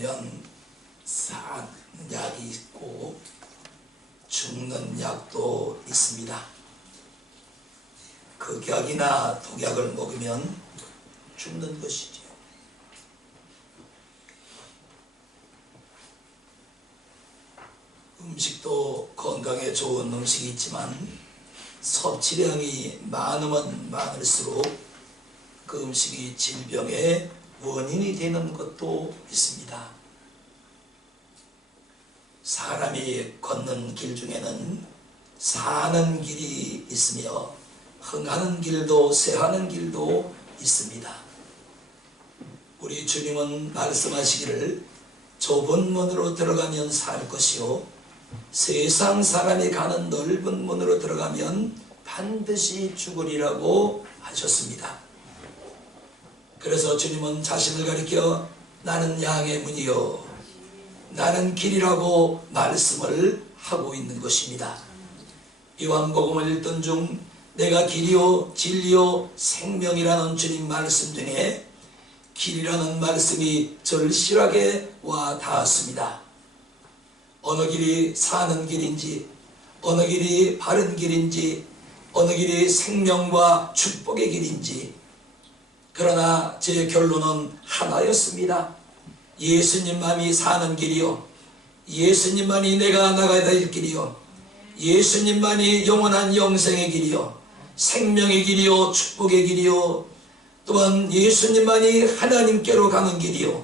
먹으면 산 약이 있고 죽는 약도 있습니다. 극약이나 독약을 먹으면 죽는 것이죠. 음식도 건강에 좋은 음식이 있지만 섭취량이 많으면 많을수록 그 음식이 질병의 원인이 되는 것도 있습니다. 사람이 걷는 길 중에는 사는 길이 있으며 흥하는 길도 쇠하는 길도 있습니다. 우리 주님은 말씀하시기를 좁은 문으로 들어가면 살 것이요 세상 사람이 가는 넓은 문으로 들어가면 반드시 죽으리라고 하셨습니다. 그래서 주님은 자신을 가리켜 나는 양의 문이요 나는 길이라고 말씀을 하고 있는 것입니다. 요한복음을 읽던 중 내가 길이요 진리요 생명이라는 주님 말씀 중에 길이라는 말씀이 절실하게 와 닿았습니다. 어느 길이 사는 길인지, 어느 길이 바른 길인지, 어느 길이 생명과 축복의 길인지, 그러나 제 결론은 하나였습니다. 예수님만이 사는 길이요, 예수님만이 내가 나가야 될 길이요, 예수님만이 영원한 영생의 길이요, 생명의 길이요, 축복의 길이요, 또한 예수님만이 하나님께로 가는 길이요,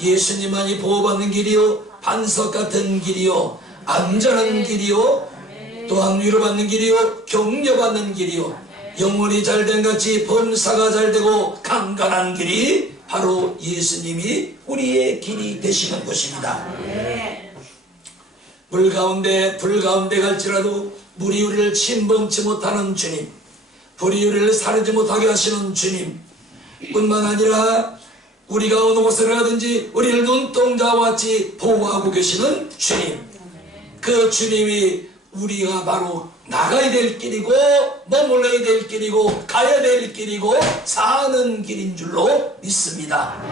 예수님만이 보호받는 길이요, 반석 같은 길이요, 안전한 길이요, 또한 위로받는 길이요, 격려받는 길이요, 영혼이 잘된 같이 범사가 잘되고 강건한 길이 바로 예수님이 우리의 길이 되시는 것입니다. 물 가운데 불 가운데 갈지라도 물이 우리를 침범치 못하는 주님, 불이 우리를 사르지 못하게 하시는 주님 뿐만 아니라 우리가 어느 곳을 가든지 우리를 눈동자와 같이 보호하고 계시는 주님, 그 주님이 우리가 바로 나가야 될 길이고 머물러야 될 길이고 가야 될 길이고 사는 길인 줄로 믿습니다.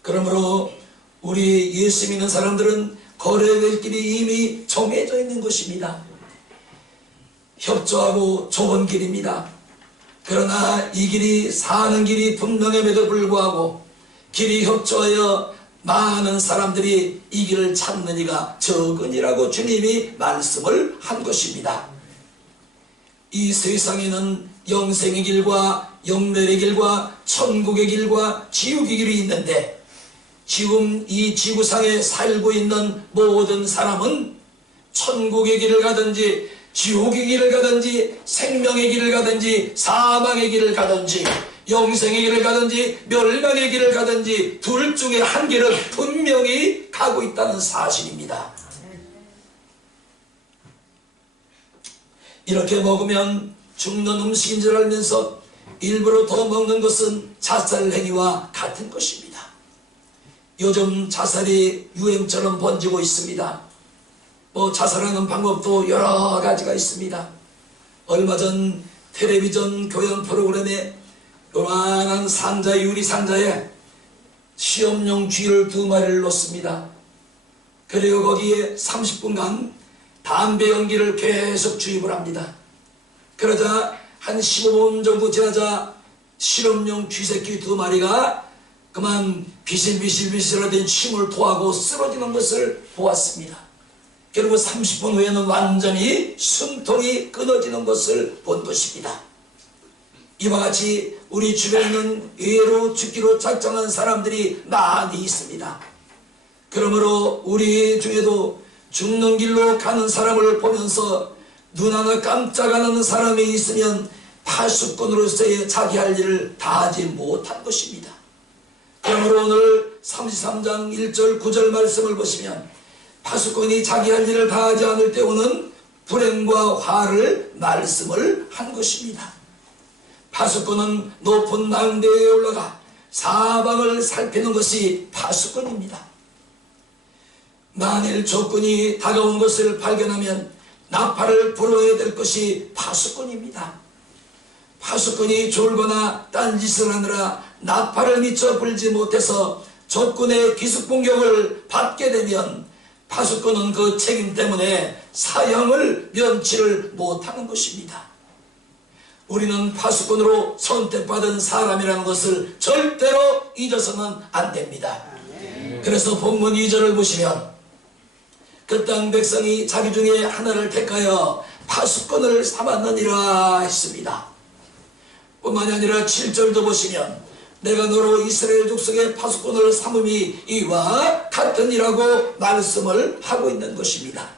그러므로 우리 예수 믿는 사람들은 걸어야 될 길이 이미 정해져 있는 것입니다. 협조하고 좁은 길입니다. 그러나 이 길이 사는 길이 분명함에도 불구하고 길이 협조하여 많은 사람들이 이 길을 찾는 이가 적으니라고 주님이 말씀을 한 것입니다. 이 세상에는 영생의 길과 영멸의 길과 천국의 길과 지옥의 길이 있는데 지금 이 지구상에 살고 있는 모든 사람은 천국의 길을 가든지 지옥의 길을 가든지 생명의 길을 가든지 사망의 길을 가든지 영생의 길을 가든지 멸망의 길을 가든지 둘 중에 한 길은 분명히 가고 있다는 사실입니다. 이렇게 먹으면 죽는 음식인 줄 알면서 일부러 더 먹는 것은 자살 행위와 같은 것입니다. 요즘 자살이 유행처럼 번지고 있습니다. 자살하는 방법도 여러 가지가 있습니다. 얼마 전 텔레비전 교양 프로그램에 요만한 상자, 유리 상자에 시험용 쥐를 2마리를 놓습니다. 그리고 거기에 30분간 담배 연기를 계속 주입을 합니다. 그러자 한 15분 정도 지나자 실험용 쥐새끼 2마리가 그만 비실비실비실하던 침을 토하고 쓰러지는 것을 보았습니다. 그리고 30분 후에는 완전히 숨통이 끊어지는 것을 본 것입니다. 이와 같이 우리 주변에는 의외로 죽기로 작정한 사람들이 많이 있습니다. 그러므로 우리 중에도 죽는 길로 가는 사람을 보면서 눈 하나 깜짝 안 하는 사람이 있으면 파수꾼으로서의 자기 할 일을 다하지 못한 것입니다. 그러므로 오늘 33장 1절 9절 말씀을 보시면 파수꾼이 자기 할 일을 다하지 않을 때 오는 불행과 화를 말씀을 한 것입니다. 파수꾼은 높은 망대에 올라가 사방을 살피는 것이 파수꾼입니다. 만일 적군이 다가온 것을 발견하면 나팔을 불어야 될 것이 파수꾼입니다. 파수꾼이 졸거나 딴짓을 하느라 나팔을 미처 불지 못해서 적군의 기습 공격을 받게 되면 파수꾼은 그 책임 때문에 사형을 면치를 못하는 것입니다. 우리는 파수꾼으로 선택받은 사람이라는 것을 절대로 잊어서는 안 됩니다. 그래서 본문 2절을 보시면 그 땅 백성이 자기 중에 하나를 택하여 파수꾼을 삼았느니라 했습니다. 뿐만이 아니라 7절도 보시면 내가 너로 이스라엘 족속의 파수꾼을 삼음이 이와 같으니라고 말씀을 하고 있는 것입니다.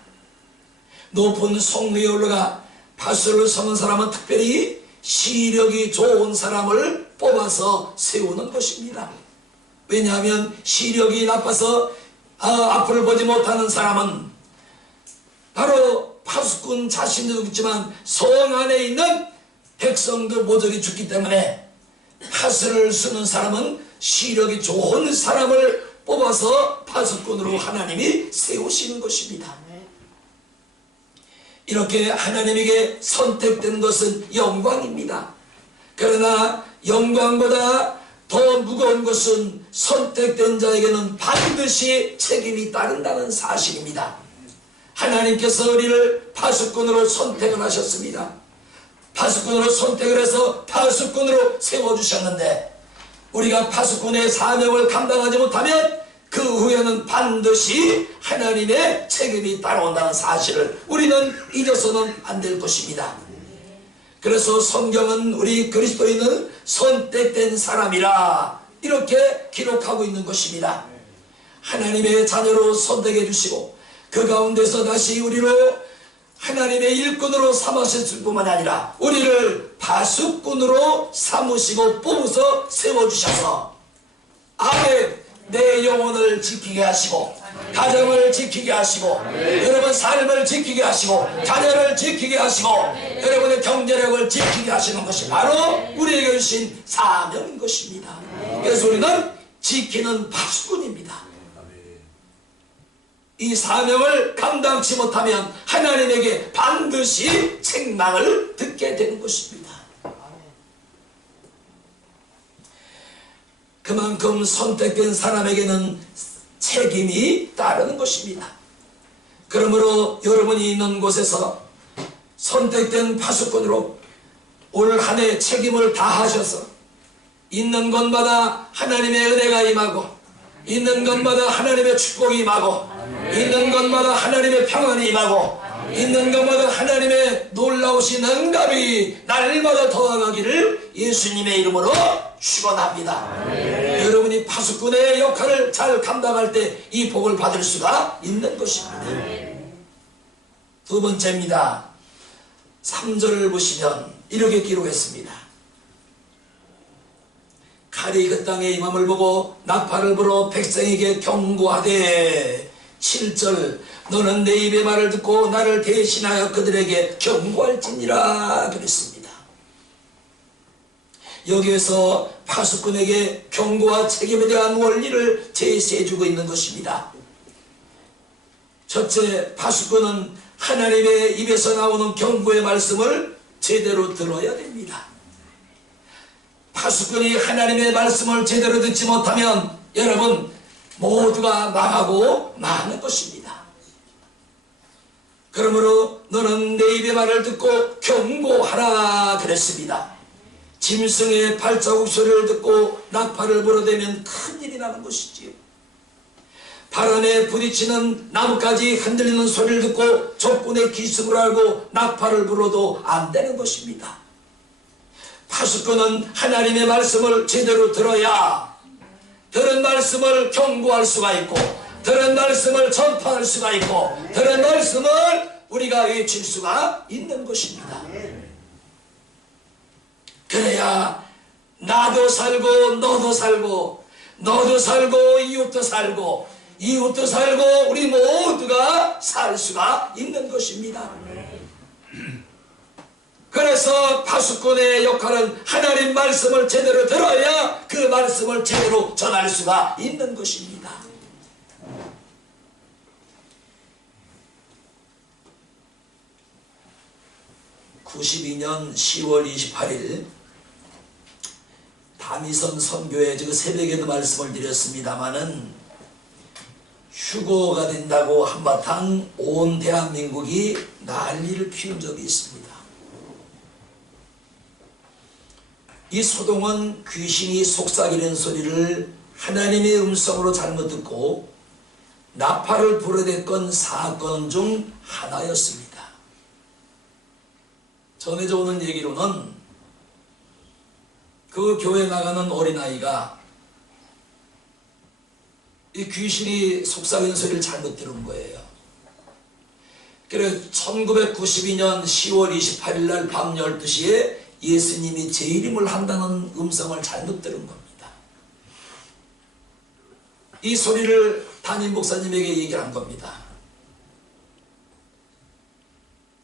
높은 성리에 올라가 파수를 삼은 사람은 특별히 시력이 좋은 사람을 뽑아서 세우는 것입니다. 왜냐하면 시력이 나빠서 앞을 보지 못하는 사람은 바로 파수꾼 자신도 있지만 성 안에 있는 백성도 모조리 죽기 때문에 파수를 쓰는 사람은 시력이 좋은 사람을 뽑아서 파수꾼으로 하나님이 세우시는 것입니다. 이렇게 하나님에게 선택된 것은 영광입니다. 그러나 영광보다 더 무거운 것은 선택된 자에게는 반드시 책임이 따른다는 사실입니다. 하나님께서 우리를 파수꾼으로 선택을 하셨습니다. 파수꾼으로 선택을 해서 파수꾼으로 세워주셨는데 우리가 파수꾼의 사명을 감당하지 못하면 그 후에는 반드시 하나님의 책임이 따라온다는 사실을 우리는 잊어서는 안 될 것입니다. 그래서 성경은 우리 그리스도인은 선택된 사람이라 이렇게 기록하고 있는 것입니다. 하나님의 자녀로 선택해 주시고 그 가운데서 다시 우리로 하나님의 일꾼으로 삼으셨을 뿐만 아니라 우리를 파수꾼으로 삼으시고 뽑아서 세워주셔서 아멘 내 영혼을 지키게 하시고 가정을 지키게 하시고 여러분 삶을 지키게 하시고 자녀를 지키게 하시고 여러분의 경제력을 지키게 하시는 것이 바로 우리에게 주신 사명인 것입니다. 그래서 우리는 지키는 파수꾼입니다. 이 사명을 감당치 못하면 하나님에게 반드시 책망을 듣게 되는 것입니다. 그만큼 선택된 사람에게는 책임이 따르는 것입니다. 그러므로 여러분이 있는 곳에서 선택된 파수꾼으로 올 한 해 책임을 다하셔서 있는 곳마다 하나님의 은혜가 임하고 있는 곳마다 하나님의 축복이 임하고 있는 곳마다 하나님의 평안이 임하고 있는 곳마다 하나님의 놀라우신 응답이 날마다 더하기를 예수님의 이름으로 축원합니다. 여러분이 파수꾼의 역할을 잘 감당할 때 이 복을 받을 수가 있는 것입니다. 두 번째입니다. 3절을 보시면 이렇게 기록했습니다. 칼이 그 땅에 임함을 보고 나팔을 불어 백성에게 경고하되 7절 너는 내 입의 말을 듣고 나를 대신하여 그들에게 경고할지니라 그랬습니다. 여기에서 파수꾼에게 경고와 책임에 대한 원리를 제시해주고 있는 것입니다. 첫째, 파수꾼은 하나님의 입에서 나오는 경고의 말씀을 제대로 들어야 됩니다. 파수꾼이 하나님의 말씀을 제대로 듣지 못하면 여러분 모두가 망하고 마는 것입니다. 그러므로 너는 내 입의 말을 듣고 경고하라 그랬습니다. 짐승의 발자국 소리를 듣고 나팔을 불어대면 큰일이 나는 것이지요. 바람에 부딪히는 나뭇가지 흔들리는 소리를 듣고 적군의 기습을 알고 나팔을 불어도 안 되는 것입니다. 파수꾼은 하나님의 말씀을 제대로 들어야 들은 말씀을 경고할 수가 있고 들은 말씀을 전파할 수가 있고 들은 말씀을 우리가 외칠 수가 있는 것입니다. 그래야 나도 살고 너도 살고 너도 살고 이웃도 살고 이웃도 살고 우리 모두가 살 수가 있는 것입니다. 그래서 파수꾼의 역할은 하나님 말씀을 제대로 들어야 그 말씀을 제대로 전할 수가 있는 것입니다. (92년 10월 28일) 다미선 선교회 즉 새벽에도 말씀을 드렸습니다마는 휴거가 된다고 한바탕 온 대한민국이 난리를 피운 적이 있습니다. 이 소동은 귀신이 속삭이는 소리를 하나님의 음성으로 잘못 듣고 나팔을 불어댔건 사건 중 하나였습니다. 전해져 오는 얘기로는 그 교회 나가는 어린아이가 이 귀신이 속삭이는 소리를 잘못 들은 거예요. 그래서 1992년 10월 28일 날 밤 12시에 예수님이 재림을 한다는 음성을 잘못 들은 겁니다. 이 소리를 담임 목사님에게 얘기를 한 겁니다.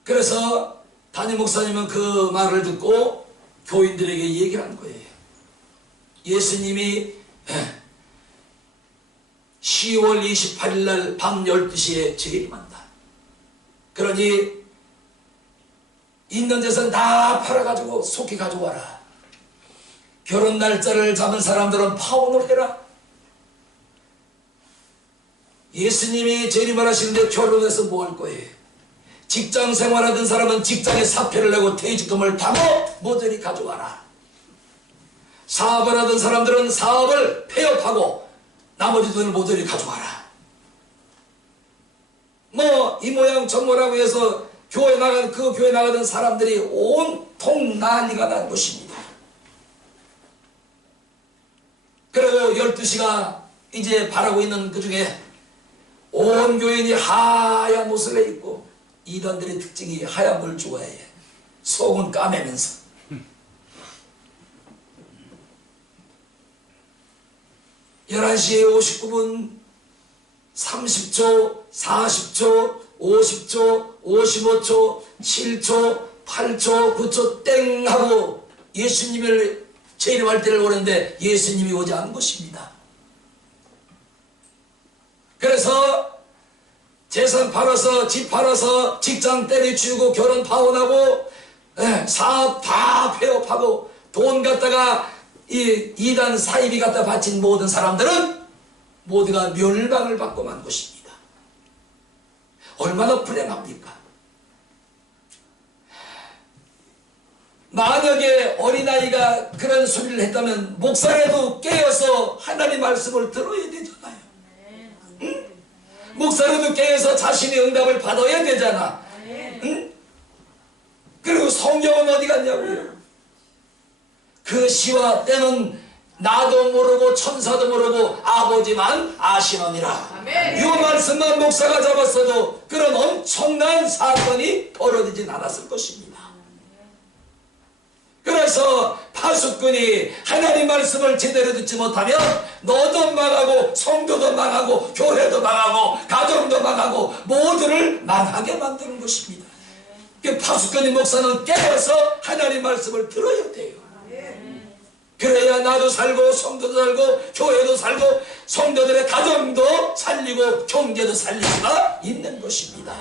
그래서 담임 목사님은 그 말을 듣고 교인들에게 얘기를 한 거예요. 예수님이 10월 28일 날 밤 12시에 재림한다. 그러니 있는 재산 다 팔아가지고 속히 가져와라. 결혼 날짜를 잡은 사람들은 파혼을 해라. 예수님이 재림을 하시는데 결혼해서 뭐 할 거예요? 직장 생활하던 사람은 직장에 사표를 내고 퇴직금을 담아 모조리 가져와라. 사업을 하던 사람들은 사업을 폐업하고 나머지 돈을 모조리 가져와라. 뭐 이 모양 저 모양으로 해서 그 교회 나가던 사람들이 온통 난리가 난 것입니다. 그리고 12시가 이제 바라고 있는 그 중에 온 교인이 하얀 옷을 입고, 이단들의 특징이 하얀 걸 좋아해. 속은 까매면서. (11시 59분) 30초, 40초, 50초, 55초, 7초, 8초, 9초 땡 하고 예수님을 재림할 때를 오는데 예수님이 오지 않은 것입니다. 그래서 재산 팔아서 집 팔아서 직장 때려치우고 결혼 파혼하고 사업 다 폐업하고 돈 갖다가 이단 사이비 갖다 바친 모든 사람들은 모두가 멸망을 받고 만 것입니다. 얼마나 불행합니까? 만약에 어린아이가 그런 소리를 했다면 목사라도 깨어서 하나님 말씀을 들어야 되잖아요. 응? 목사라도 깨어서 자신의 응답을 받아야 되잖아. 응? 그리고 성경은 어디 갔냐고요? 그 시와 때는 나도 모르고 천사도 모르고 아버지만 아시느니라. 이 말씀만 목사가 잡았어도 그런 엄청난 사건이 벌어지진 않았을 것입니다. 그래서 파수꾼이 하나님 말씀을 제대로 듣지 못하면 너도 망하고 성도도 망하고 교회도 망하고 가정도 망하고 모두를 망하게 만드는 것입니다. 파수꾼이 목사는 깨어서 하나님 말씀을 들어야 돼요. 그래야 나도 살고 성도도 살고 교회도 살고 성도들의 가정도 살리고 경제도 살릴 수가 있는 것입니다.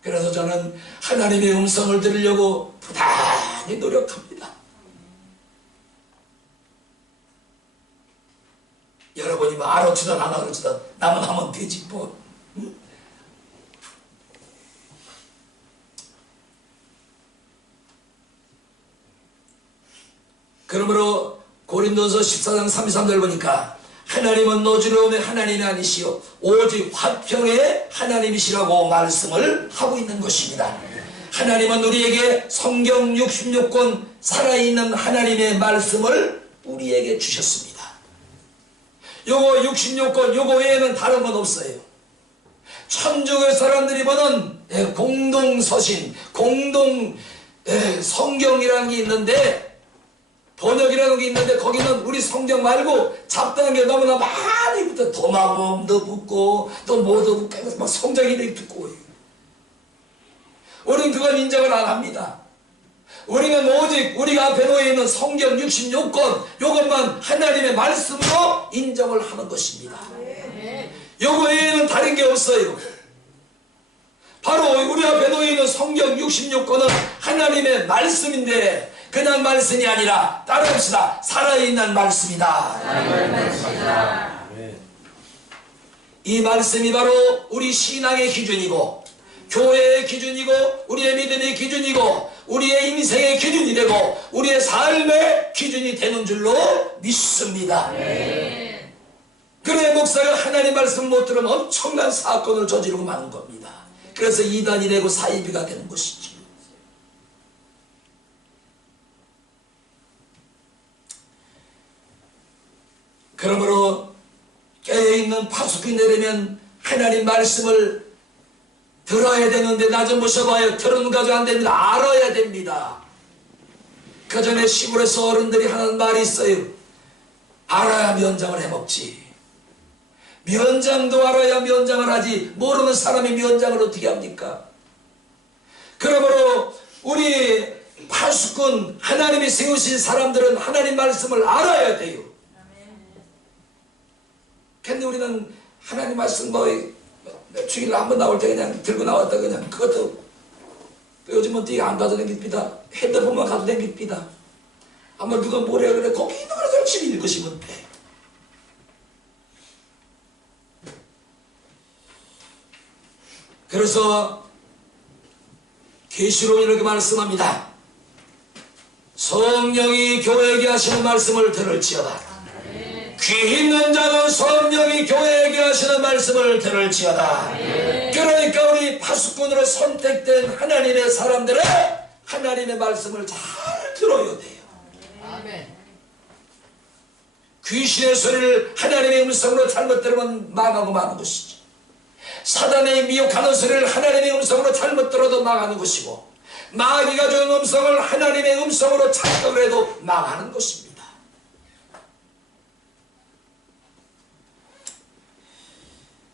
그래서 저는 하나님의 음성을 들으려고 부단히 노력합니다. 여러분이 뭐 알아주든 안 알아주든 나만 하면 되지 뭐. 응? 그러므로 고린도서 14장 33절 보니까 하나님은 노주로움의 하나님이 아니시오 오직 화평의 하나님이시라고 말씀을 하고 있는 것입니다. 하나님은 우리에게 성경 66권 살아있는 하나님의 말씀을 우리에게 주셨습니다. 요거 66권 요거 외에는 다른 건 없어요. 천주교 사람들이 보는 공동서신 공동 성경이라는 게 있는데 번역이라는 게 있는데 거기는 우리 성경 말고 잡다한 게 너무나 많이 붙어. 도마뱀도 붙고 또 뭐도 붙고 막 성경이 붙고. 우리는 그건 인정을 안 합니다. 우리는 오직 우리가 앞에 놓여 있는 성경 66권 요것만 하나님의 말씀으로 인정을 하는 것입니다. 요거 외에는 다른 게 없어요. 바로 우리 앞에 놓여있는 성경 66권은 하나님의 말씀인데 그냥 말씀이 아니라 따라합시다. 살아있는 말씀이다. 이 말씀이 바로 우리 신앙의 기준이고 교회의 기준이고 우리의 믿음의 기준이고 우리의 인생의 기준이 되고 우리의 삶의 기준이 되는 줄로 믿습니다. 그래 목사가 하나님 말씀을 못 들으면 엄청난 사건을 저지르고 마는 겁니다. 그래서 이단이 되고 사이비가 되는 것이죠. 그러므로 깨어있는 파수꾼이 되려면 하나님 말씀을 들어야 되는데 나 좀 모셔봐요. 들은 가지고 안 됩니다. 알아야 됩니다. 그 전에 시골에서 어른들이 하는 말이 있어요. 알아야 면장을 해먹지. 면장도 알아야 면장을 하지. 모르는 사람이 면장을 어떻게 합니까? 그러므로 우리 파수꾼 하나님이 세우신 사람들은 하나님 말씀을 알아야 돼요. 근데 우리는 하나님 말씀 주일날 한번 나올 때 그냥 들고 나왔다 그냥 그것도 요즘은 뒤에 안 가도 댕깁니다. 핸드폰만 가도 댕깁니다. 아마 누가 뭐래 그래 거기 있는 걸 열심히 읽으시면 돼. 그래서 계시록이 이렇게 말씀합니다. 성령이 교회에게 하시는 말씀을 들을지어다. 귀 있는 자는 성령이 교회에게 하시는 말씀을 들을지어다. 그러니까 우리 파수꾼으로 선택된 하나님의 사람들은 하나님의 말씀을 잘 들어야 돼요. 귀신의 소리를 하나님의 음성으로 잘못 들으면 망하고 마는 것이죠. 사단의 미혹하는 소리를 하나님의 음성으로 잘못 들어도 망하는 것이고 마귀가 주는 음성을 하나님의 음성으로 착각을 해도 망하는 것입니다.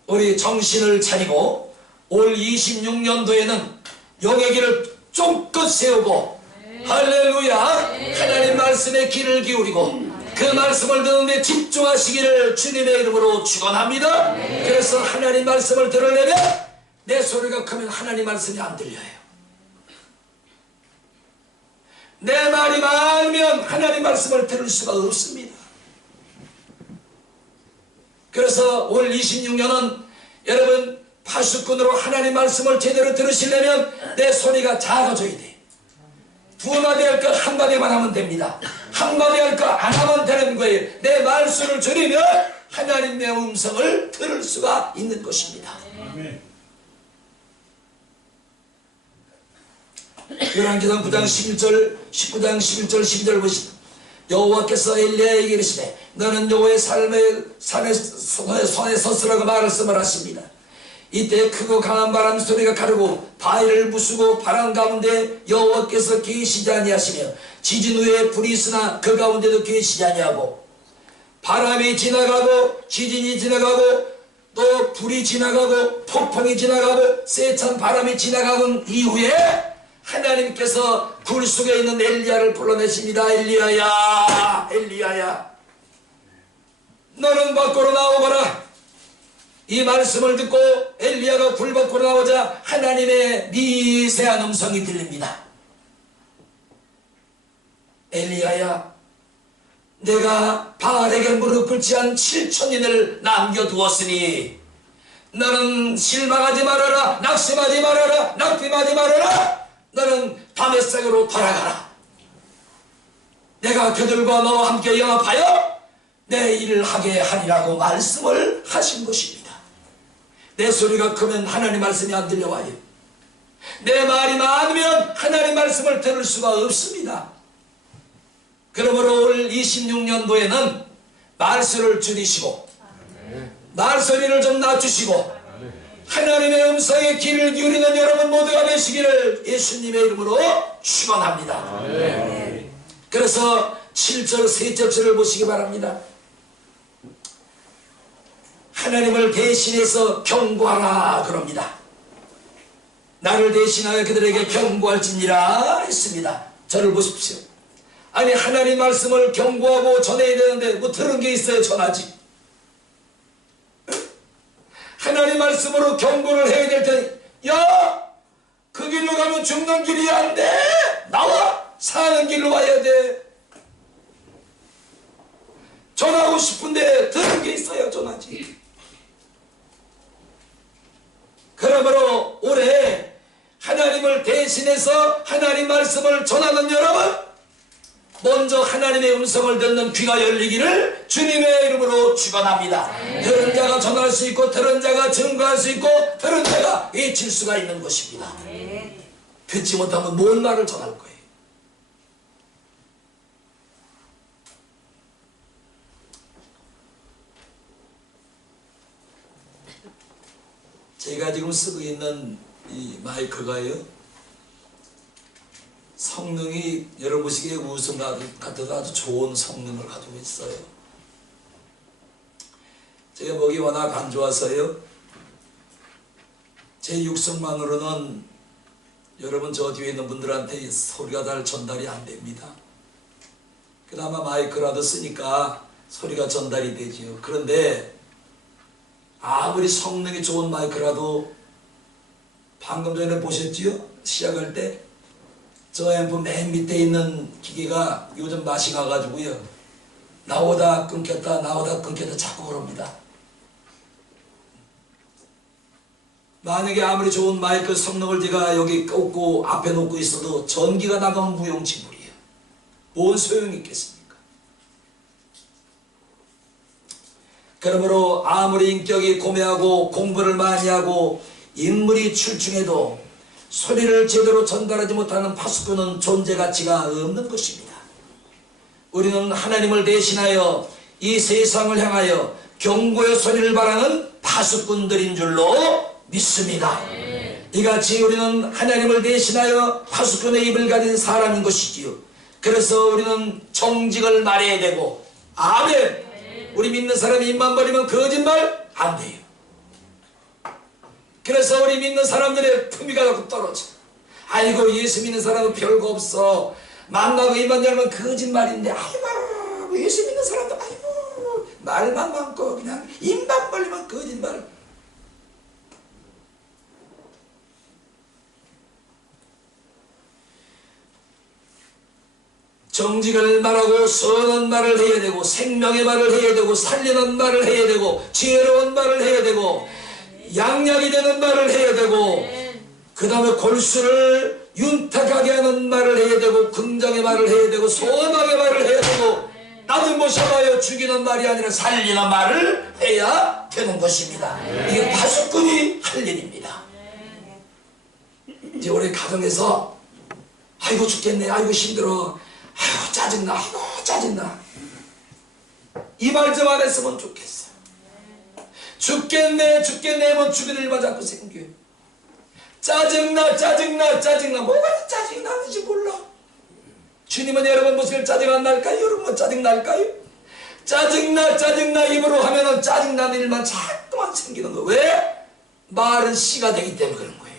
우리 정신을 차리고 올 26년도에는 영의 길을 쫑긋 세우고 할렐루야 하나님 말씀에 귀를 기울이고 그 말씀을 듣는데 집중하시기를 주님의 이름으로 축원합니다. 그래서 하나님 말씀을 들으려면 내 소리가 크면 하나님 말씀이 안 들려요. 내 말이 많으면 하나님 말씀을 들을 수가 없습니다. 그래서 올 26년은 여러분 파수꾼으로 하나님 말씀을 제대로 들으시려면 내 소리가 작아져야 돼. 두 마디 할 것 한 마디만 하면 됩니다. 한 마디 할 것 안 하면 되는 거예요. 내 말수를 줄이면 하나님의 음성을 들을 수가 있는 것입니다. 열왕기상 9장 11절 19장 11절 12절 보시다. 여호와께서 엘리야에게 이르시되 너는 여호와의 삶의 산의 손에 섰으라고 말씀을 하십니다. 이때 크고 강한 바람 소리가 가르고 바위를 부수고 바람 가운데 여호와께서 계시지 아니하시며 지진 후에 불이 있으나 그 가운데도 계시지 아니하고 바람이 지나가고 지진이 지나가고 또 불이 지나가고 폭풍이 지나가고 세찬 바람이 지나가는 이후에 하나님께서 굴 속에 있는 엘리야를 불러내십니다. 엘리야야 엘리야야 너는 밖으로 나오거라. 이 말씀을 듣고 엘리야가 굴 밖으로 나오자 하나님의 미세한 음성이 들립니다. 엘리야야 내가 바알에게 무릎 꿇지 않은 7,000인을 남겨두었으니 너는 실망하지 말아라. 낙심하지 말아라. 낙심하지 말아라. 너는 다메섹으로 돌아가라. 내가 그들과 너와 함께 영합하여 내 일을 하게 하리라고 말씀을 하신 것입니다. 내 소리가 크면 하나님 말씀이 안 들려와요. 내 말이 많으면 하나님 말씀을 들을 수가 없습니다. 그러므로 올 26년도에는 말소리를 줄이시고 말소리를 좀 낮추시고 하나님의 음성에 귀를 기울이는 여러분 모두가 되시기를 예수님의 이름으로 축원합니다. 그래서 7절 세 절을 보시기 바랍니다. 하나님을 대신해서 경고하라 그럽니다. 나를 대신하여 그들에게 경고할지니라 했습니다. 저를 보십시오. 아니 하나님 말씀을 경고하고 전해야 되는데 뭐 들은 게 있어요? 전하지. 하나님 말씀으로 경고를 해야 될 때 야 그 길로 가면 죽는 길이 안 돼. 나와. 사는 길로 와야 돼. 전하고 싶은데 들은 게 있어야 전하지. 그러므로 올해 하나님을 대신해서 하나님 말씀을 전하는 여러분, 먼저 하나님의 음성을 듣는 귀가 열리기를 주님의 이름으로 축원합니다. 들은 자가 전할 수 있고, 들은 자가 증거할 수 있고, 들은 자가 외칠 수가 있는 것입니다. 듣지 못하면 뭔 말을 전할 거예요. 제가 지금 쓰고 있는 이 마이크가요, 성능이 여러분 보시기에 우승 같아도 아주 좋은 성능을 가지고 있어요. 제가 목이 워낙 안 좋아서요, 제 육성만으로는 여러분 저 뒤에 있는 분들한테 소리가 잘 전달이 안 됩니다. 그나마 마이크라도 쓰니까 소리가 전달이 되지요. 그런데 아무리 성능이 좋은 마이크라도 방금 전에 보셨지요? 시작할 때 저 앰프 맨 밑에 있는 기계가 요즘 맛이 가가지고요, 나오다 끊겼다 나오다 끊겼다 자꾸 그럽니다. 만약에 아무리 좋은 마이크 성능을 제가 여기 꽂고 앞에 놓고 있어도 전기가 나가면 무용지물이에요. 뭔 소용이 있겠습니까? 그러므로 아무리 인격이 고매하고 공부를 많이 하고 인물이 출중해도 소리를 제대로 전달하지 못하는 파수꾼은 존재 가치가 없는 것입니다. 우리는 하나님을 대신하여 이 세상을 향하여 경고의 소리를 바라는 파수꾼들인 줄로 믿습니다. 이같이 우리는 하나님을 대신하여 파수꾼의 입을 가진 사람인 것이지요. 그래서 우리는 정직을 말해야 되고, 아멘. 우리 믿는 사람이 입만 벌리면 거짓말 안 돼요. 그래서 우리 믿는 사람들의 품위가 자꾸 떨어져. 아이고 예수 믿는 사람은 별거 없어. 만나고 입만 열면 거짓말인데, 아이고 예수 믿는 사람도 아이고 말만 많고 그냥 입만 벌리면 거짓말. 정직을 말하고 선한 말을 해야 되고, 생명의 말을 해야 되고, 살리는 말을 해야 되고, 지혜로운 말을 해야 되고, 양약이 되는 말을 해야 되고, 그 다음에 골수를 윤탁하게 하는 말을 해야 되고, 긍정의 말을 해야 되고, 소망의 말을 해야 되고, 나도 모셔봐요 죽이는 말이 아니라 살리는 말을 해야 되는 것입니다. 이게 파수꾼이 할 일입니다. 이제 우리 가정에서 아이고 죽겠네, 아이고 힘들어, 아이고 짜증나, 아이고 짜증나, 이 말 좀 안 했으면 좋겠어. 죽겠네 죽겠네 하면 죽을 일만 자꾸 생겨. 짜증나 짜증나 짜증나, 뭐가 짜증나는지 몰라. 주님은 여러분 무슨 짜증 안 날까요? 여러분 짜증 날까요? 짜증나 짜증나 입으로 하면은 짜증나는 일만 자꾸만 생기는 거. 왜? 말은 씨가 되기 때문에 그런 거예요.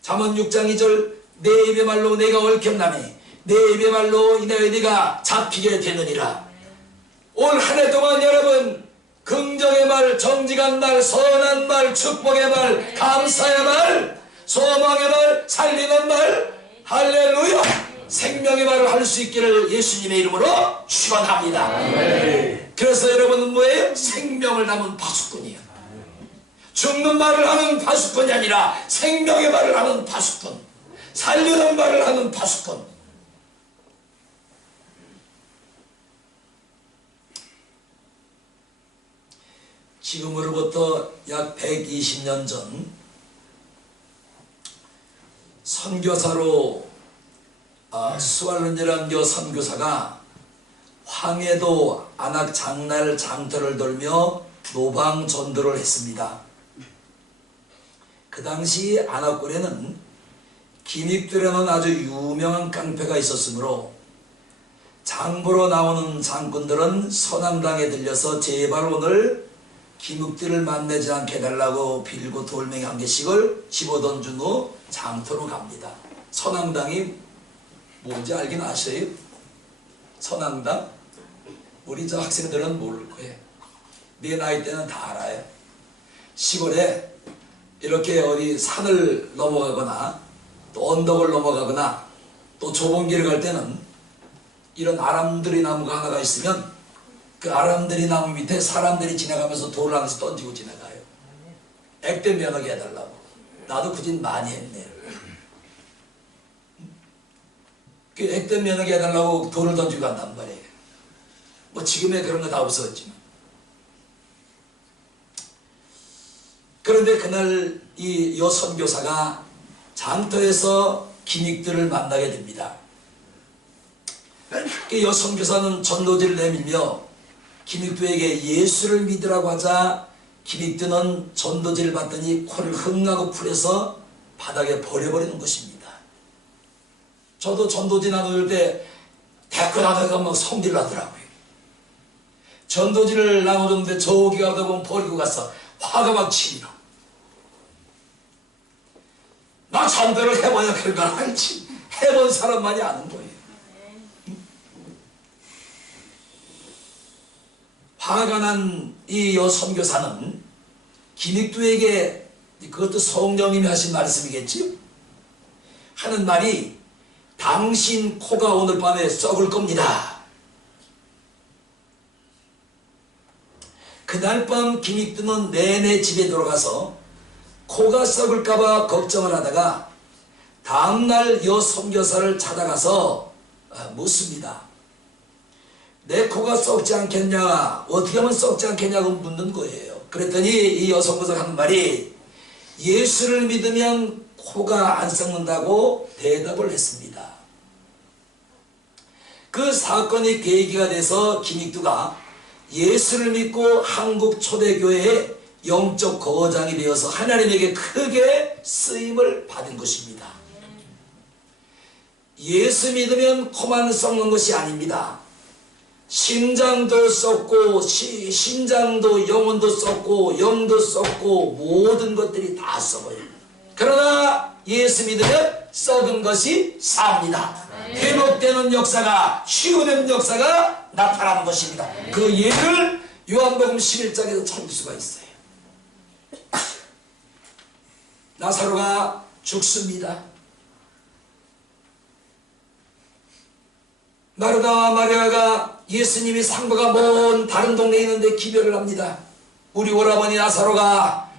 잠언 6장 2절, 내 입의 말로 내가 얽혔나니 내 입의 말로 인하여 네가 잡히게 되느니라. 올 한 해 동안 여러분 긍정의 말, 정직한 말, 선한 말, 축복의 말, 감사의 말, 소망의 말, 살리는 말, 할렐루야, 생명의 말을 할 수 있기를 예수님의 이름으로 축원합니다. 그래서 여러분은 뭐예요? 생명을 담은 파수꾼이에요. 죽는 말을 하는 파수꾼이 아니라 생명의 말을 하는 파수꾼, 살리는 말을 하는 파수꾼. 지금으로부터 약 120년 전 선교사로 스왈른제란교 선교사가 황해도 안악 장날 장터를 돌며 노방 전도를 했습니다. 그 당시 안악군에는 김익들에는 아주 유명한 깡패가 있었으므로 장보러 나오는 장군들은 선앙당에 들려서 제발 오늘 김익들을 만나지 않게 해달라고 빌고 돌멩이 한 개씩을 집어던진 후 장터로 갑니다. 선앙당이 뭔지 알긴 아셔요? 선앙당? 우리 저 학생들은 모를 거예요. 내 나이 때는 다 알아요. 시골에 이렇게 어디 산을 넘어가거나 또 언덕을 넘어가거나 또 좁은 길을 갈 때는 이런 아람들이 나무가 하나가 있으면 그 아람들이 나무 밑에 사람들이 지나가면서 돌을 하나씩 던지고 지나가요. 액땜 면허기 해달라고. 나도 그 짓 많이 했네. 그 액땜 면허기 해달라고 돌을 던지고 간단 말이에요. 뭐 지금에 그런 거 다 없어졌지만. 그런데 그날 이 여 선교사가 장터에서 기믹들을 만나게 됩니다. 여 선교사는 전도지를 내밀며 기믹들에게 예수를 믿으라고 하자 기믹들은 전도지를 받더니 코를 흥하고 풀어서 바닥에 버려버리는 것입니다. 저도 전도지 나눌 때 대꾸 나누다가 막 성질 나더라고요. 전도지를 나누는데 저기 가다 보면 버리고 가서 화가 막 치밀어. 나 전도를 해봐야 결과를 알지. 해본 사람만이 아는 거예요. 화가 난 이 여선교사는 기믹두에게, 그것도 성령님이 하신 말씀이겠지? 하는 말이 당신 코가 오늘 밤에 썩을 겁니다. 그날 밤 기믹두는 내내 집에 들어가서 코가 썩을까봐 걱정을 하다가 다음날 여선교사를 찾아가서 묻습니다. 내 코가 썩지 않겠냐, 어떻게 하면 썩지 않겠냐고 묻는 거예요. 그랬더니 이 여성교사가 하는 말이 예수를 믿으면 코가 안 썩는다고 대답을 했습니다. 그 사건이 계기가 돼서 김익두가 예수를 믿고 한국 초대교회의 영적 거장이 되어서 하나님에게 크게 쓰임을 받은 것입니다. 예수 믿으면 코만 썩는 것이 아닙니다. 심장도 썩고 심장도 영혼도 썩고 영도 썩고 모든 것들이 다 썩어요. 그러나 예수 믿으면 썩은 것이 삽니다. 회복되는 역사가, 치유되는 역사가 나타나는 것입니다. 그 예를 요한복음 11장에서 찾을 수가 있어요. 나사로가 죽습니다. 마르다와 마리아가 예수님이 상가가 먼 다른 동네에 있는데 기별을 합니다. 우리 오라버니 나사로가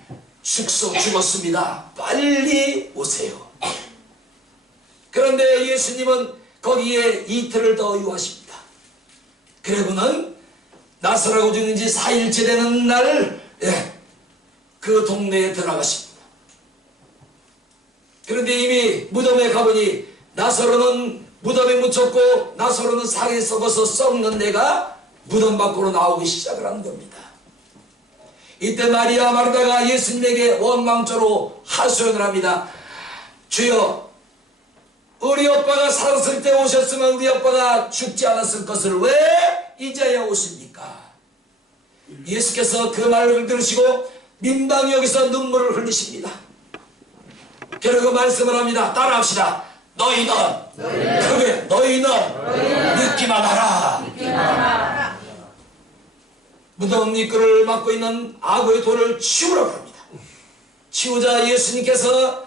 죽었습니다. 빨리 오세요. 그런데 예수님은 거기에 이틀을 더 유하십니다. 그리고는 나사로가 죽은 지 4일째 되는 날 그 동네에 들어가십니다. 그런데 이미 무덤에 가보니 나사로는 무덤에 묻혔고 나사로는 상에 썩어서 썩는 내가 무덤 밖으로 나오기 시작을 한 겁니다. 이때 마리아 마르다가 예수님에게 원망조로 하소연을 합니다. 주여, 우리 오빠가 살았을 때 오셨으면 우리 오빠가 죽지 않았을 것을 왜 이제야 오십니까? 예수께서 그 말을 들으시고 민방위 여기서 눈물을 흘리십니다. 그리고 말씀을 합니다. 따라합시다. 너희는 믿기만 하라. 무덤 입구를 막고 있는 악의 돌을 치우라고 합니다. 치우자 예수님께서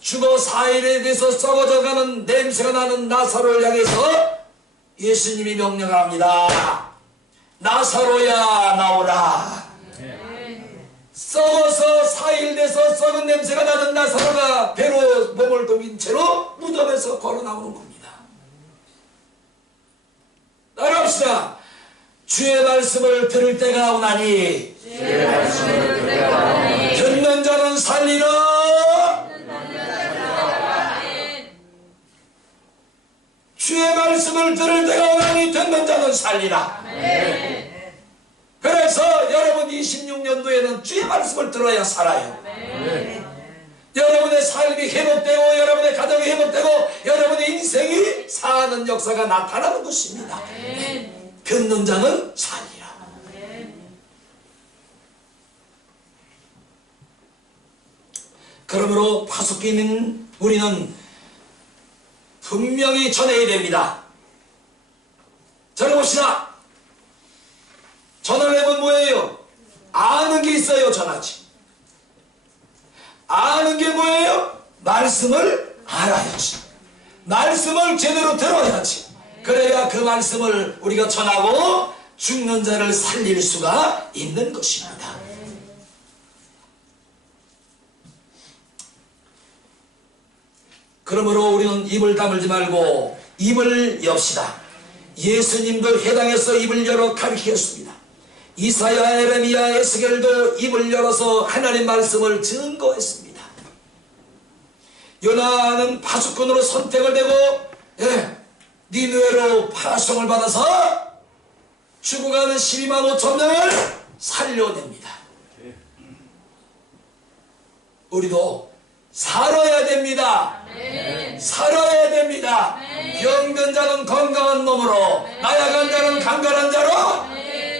죽어 4일에 대해서 썩어져가는 냄새가 나는 나사로를 향해서 예수님이 명령을 합니다. 나사로야 나오라. 썩어서 4일 돼서 썩은 냄새가 나는 나사로가 배로 몸을 동인 채로 무덤에서 걸어 나오는 겁니다. 따라합시다. 주의 말씀을 들을 때가 오나니 듣는 자는 살리라. 주의 말씀을 들을 때가 오나니 듣는 자는 살리라. 그래서 여러분 26년도에는 주의 말씀을 들어야 살아요. 여러분의 삶이 회복되고 여러분의 가정이 회복되고 여러분의 인생이 사는 역사가 나타나는 것입니다. 듣는 자는 살리라. 그러므로 파수꾼인 우리는 분명히 전해야 됩니다. 전해봅시다. 전하려면 뭐예요? 아는 게 있어요. 전하지. 아는 게 뭐예요? 말씀을 알아야지. 말씀을 제대로 들어야지. 그래야 그 말씀을 우리가 전하고 죽는 자를 살릴 수가 있는 것입니다. 그러므로 우리는 입을 다물지 말고 입을 엽시다. 예수님도 회당에서 입을 열어 가르치셨습니다. 이사야, 에레미야, 에스겔도 입을 열어서 하나님 말씀을 증거했습니다. 요나는 파수꾼으로 선택을 되고 니느웨로 파송을 받아서 죽어가는 12만 5천 명을 살려냅니다. 우리도 살아야 됩니다. 살아야 됩니다. 병든 자는 건강한 몸으로, 나약한 자는 강건한 자로,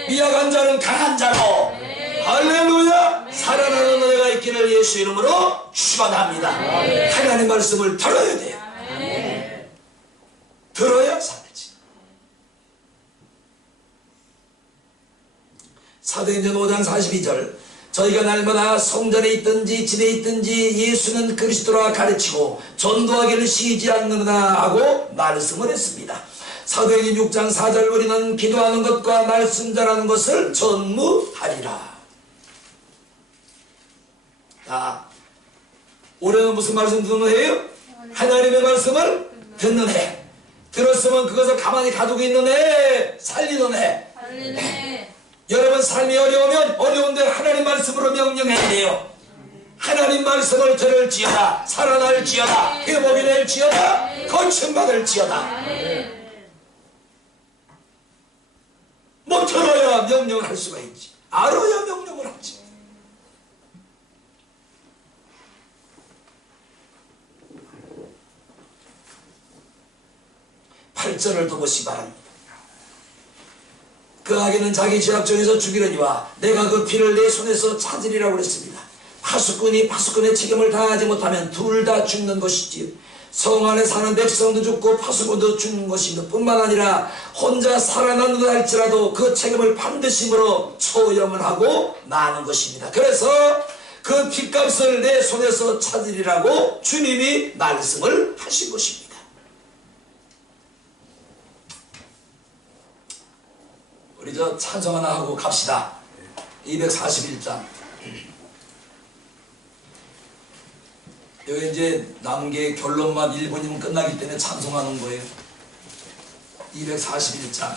미약한 자는 강한 자로, 할렐루야! 살아나는 은혜가 있기를 예수 이름으로 축원합니다. 하나님 말씀을 들어야 돼요. 들어야 살지. 사도행전 5장 42절, 저희가 날마다 성전에 있든지 집에 있든지 예수는 그리스도라 가르치고 전도하기를 쉬지 않는다 하고 말씀을 했습니다. 사도행전 6장 4절, 우리는 기도하는 것과 말씀 전하는 것을 전무하리라. 자, 올해는 무슨 말씀 듣는 해예요? 하나님의 말씀을 듣는 해. 들었으면 그것을 가만히 가두고 있는 해. 살리는 해. 여러분 삶이 어려우면 어려운 대로 하나님 말씀으로 명령해야 돼요. 하나님 말씀을 들을지어다, 살아날지어다, 회복이 될지어다, 거침받을지어다. 못 들어야 명령을 할 수가 있지. 알아야 명령을 하지. 팔 절을 더 보시기 바랍니다. 그 아기는 자기 죄악 중에서 죽이려니와 내가 그 피를 내 손에서 찾으리라고 그랬습니다. 파수꾼이 파수꾼의 책임을 다하지 못하면 둘 다 죽는 것이지요. 성 안에 사는 백성도 죽고 파수꾼도 죽는 것입니다. 뿐만 아니라 혼자 살아난다 할지라도 그 책임을 반드시 물어 처형을 하고 마는 것입니다. 그래서 그 핏값을 내 손에서 찾으리라고 주님이 말씀을 하신 것입니다. 우리 저 찬송 하나 하고 갑시다. 241장. 여기 이제 남은 게 결론만 1분이면 끝나기 때문에 찬송하는 거예요. 241장.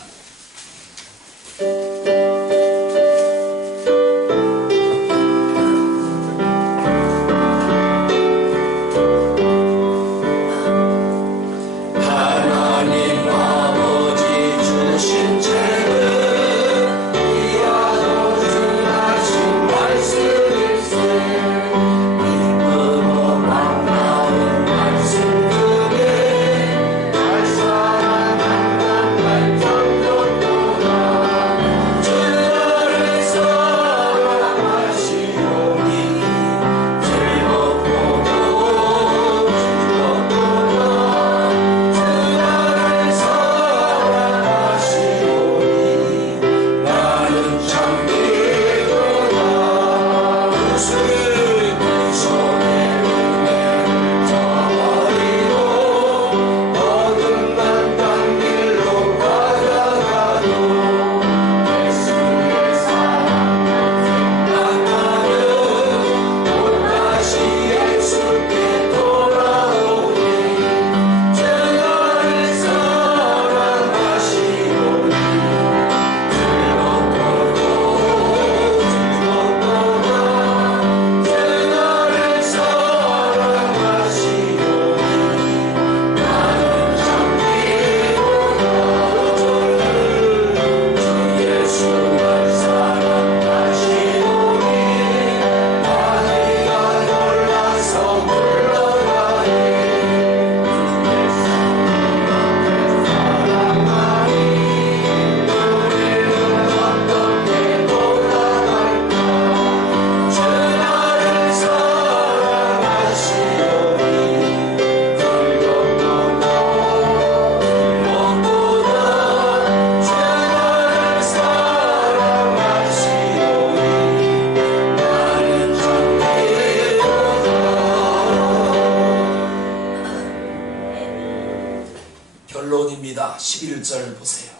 결론입니다. 11절 보세요.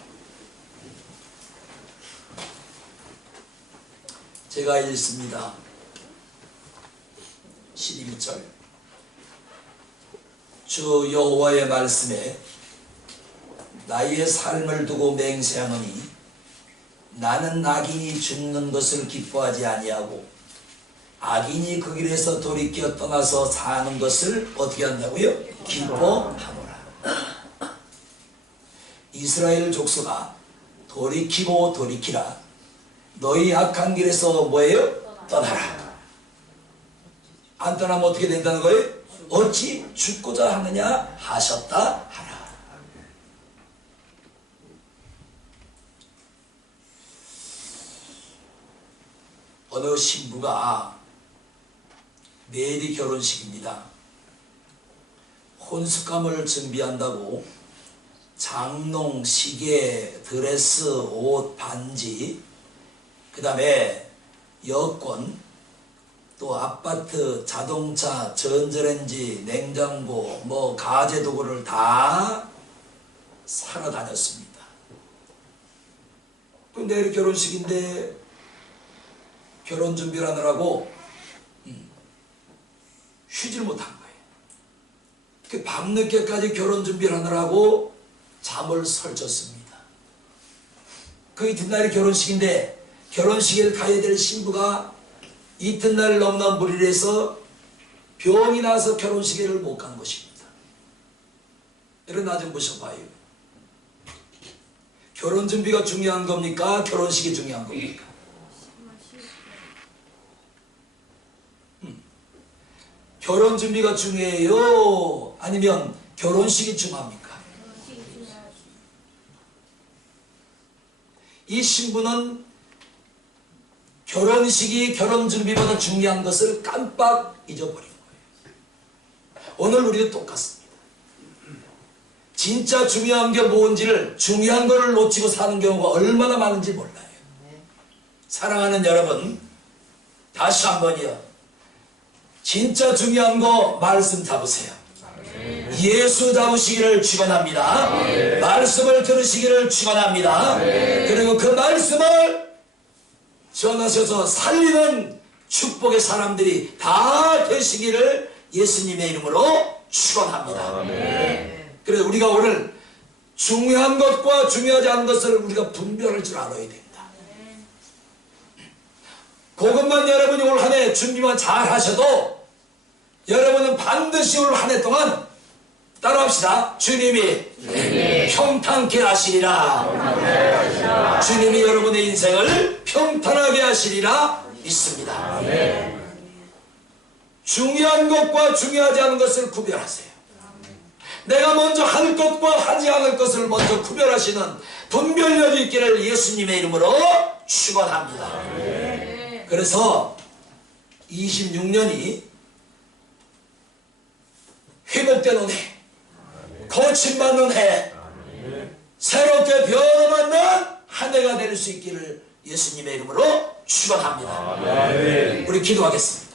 제가 읽습니다. 11절. 주 여호와의 말씀에 나의 삶을 두고 맹세하노니 나는 악인이 죽는 것을 기뻐하지 아니하고 악인이 그 길에서 돌이켜 떠나서 사는 것을 어떻게 한다고요? 기뻐하노라. 이스라엘 족속아, 돌이키고 돌이키라. 너희 악한 길에서 뭐예요? 떠나라. 안 떠나면 어떻게 된다는 거예요? 어찌 죽고자 하느냐 하셨다 하라. 어느 신부가 내일이 결혼식입니다. 혼숙감을 준비한다고 장롱, 시계, 드레스, 옷, 반지, 그 다음에 여권, 또 아파트, 자동차, 전자레인지, 냉장고, 뭐 가재도구를 다 사러 다녔습니다. 내일 결혼식인데 결혼 준비를 하느라고 쉬질 못한 거예요. 밤늦게까지 결혼 준비를 하느라고 잠을 설쳤습니다. 그 이튿날이 결혼식인데 결혼식에 가야 될 신부가 이튿날 너무나 무리를 해서 병이 나서 결혼식에를 못 간 것입니다. 여러분 나 좀 보셔봐요. 결혼 준비가 중요한 겁니까? 결혼식이 중요한 겁니까? 결혼 준비가 중요해요? 아니면 결혼식이 중요합니까? 이 신부는 결혼식이 결혼 준비보다 중요한 것을 깜빡 잊어버린 거예요. 오늘 우리도 똑같습니다. 진짜 중요한 게 뭔지를, 중요한 거를 놓치고 사는 경우가 얼마나 많은지 몰라요. 사랑하는 여러분, 다시 한번요. 진짜 중요한 거 말씀 잡으세요. 예수 잡으시기를 축원합니다. 말씀을 들으시기를 축원합니다. 그리고 그 말씀을 전하셔서 살리는 축복의 사람들이 다 되시기를 예수님의 이름으로 축원합니다. 그래서 우리가 오늘 중요한 것과 중요하지 않은 것을 우리가 분별할 줄 알아야 됩니다. 그것만 여러분이 올 한 해 준비만 잘 하셔도 여러분은 반드시 올 한 해 동안 따라합시다. 주님이 평탄케 하시리라. 주님이 여러분의 인생을 평탄하게 하시리라 믿습니다. 중요한 것과 중요하지 않은 것을 구별하세요. 내가 먼저 할 것과 하지 않을 것을 먼저 구별하시는 분별력이 있기를 예수님의 이름으로 축원합니다. 그래서 26년이 회복되는 해, 고침받는 해, 새롭게 변화받는 한 해가 될 수 있기를 예수님의 이름으로 축원합니다. 우리 기도하겠습니다.